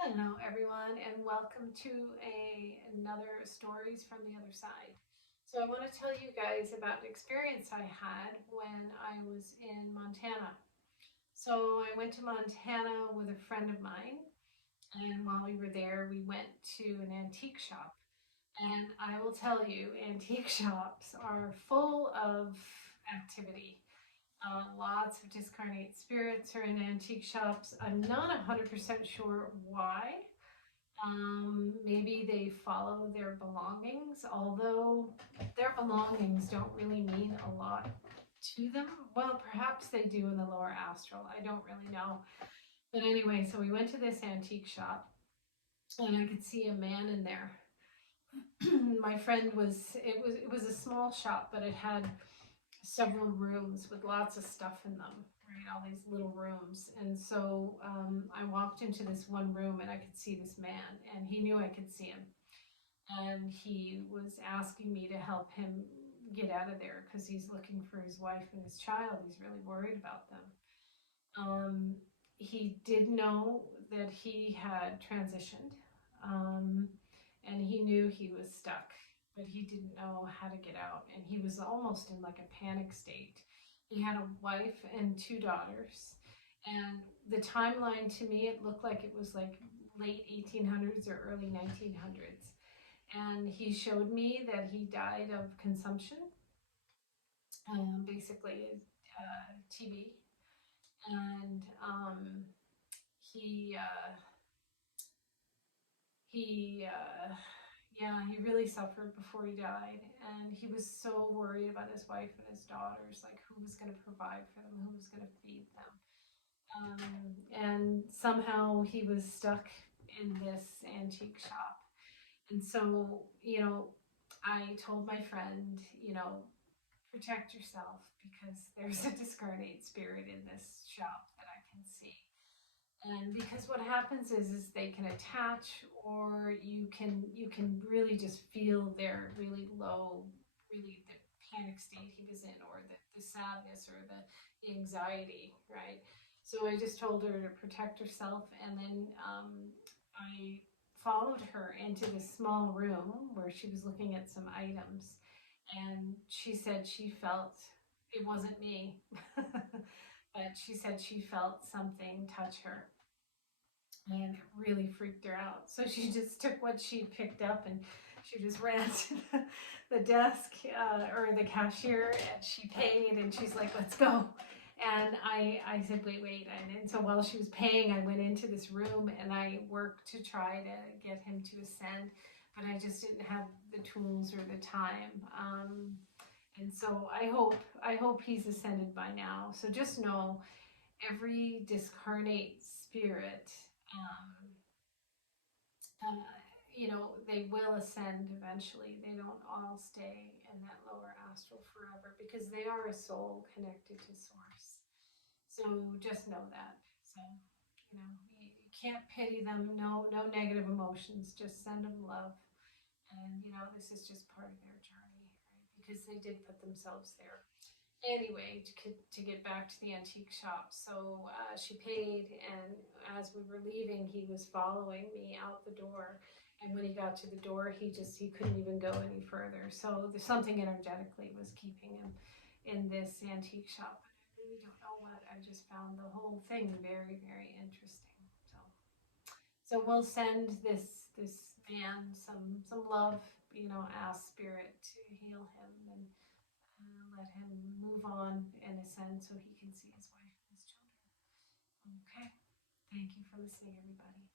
Hello, everyone, and welcome to another Stories from the Other Side. So, I want to tell you guys about an experience I had when I was in Montana. So, I went to Montana with a friend of mine, and while we were there, we went to an antique shop. And I will tell you, antique shops are full of activity. Lots of discarnate spirits are in antique shops. I'm not 100% sure why. Maybe they follow their belongings, although their belongings don't really mean a lot to them. Well, perhaps they do in the lower astral. I don't really know. But anyway, so we went to this antique shop and I could see a man in there. My friend was a small shop, but it had several rooms with lots of stuff in them, right? All these little rooms. And so I walked into this one room and I could see this man, and he knew I could see him. And he was asking me to help him get out of there because he's looking for his wife and his child. He's really worried about them. Um, he did know that he had transitioned, um, and he knew he was stuck, but he didn't know how to get out. And he was almost in like a panic state. He had a wife and two daughters. And the timeline to me, it looked like it was like late 1800s or early 1900s. And he showed me that he died of consumption, basically TB, and he uh, he yeah, he really suffered before he died, and he was so worried about his wife and his daughters, like who was going to provide for them, who was going to feed them. And somehow he was stuck in this antique shop. And so, I told my friend, protect yourself because there's a discarnate spirit in this shop that I can see. And because what happens is they can attach, or you can really just feel their really low, really the panic state he was in, or the sadness or the anxiety, right? So I just told her to protect herself, and then I followed her into this small room where she was looking at some items, and she said she felt, it wasn't me, but she said she felt something touch her, and it really freaked her out. So she just took what she picked up and she just ran to the desk, or the cashier, and she paid, and she's like, let's go. And I said, wait. And so while she was paying, I went into this room and I worked to try to get him to ascend, but I just didn't have the tools or the time. And so I hope he's ascended by now. So just know, every discarnate spirit, um, uh, they will ascend eventually. They don't all stay in that lower astral forever because they are a soul connected to source. So just know that. So, you can't pity them. No negative emotions. Just send them love. And, this is just part of their journey, right? Because they did put themselves there. Anyway, to get back to the antique shop, so she paid, and as we were leaving, he was following me out the door. And when he got to the door, he couldn't even go any further. So there's something energetically was keeping him in this antique shop. I really don't know what. I just found the whole thing very, very interesting. So we'll send this man some love. Ask spirit to heal him, and let him move on in a sense so he can see his wife and his children. Okay. Thank you for listening, everybody.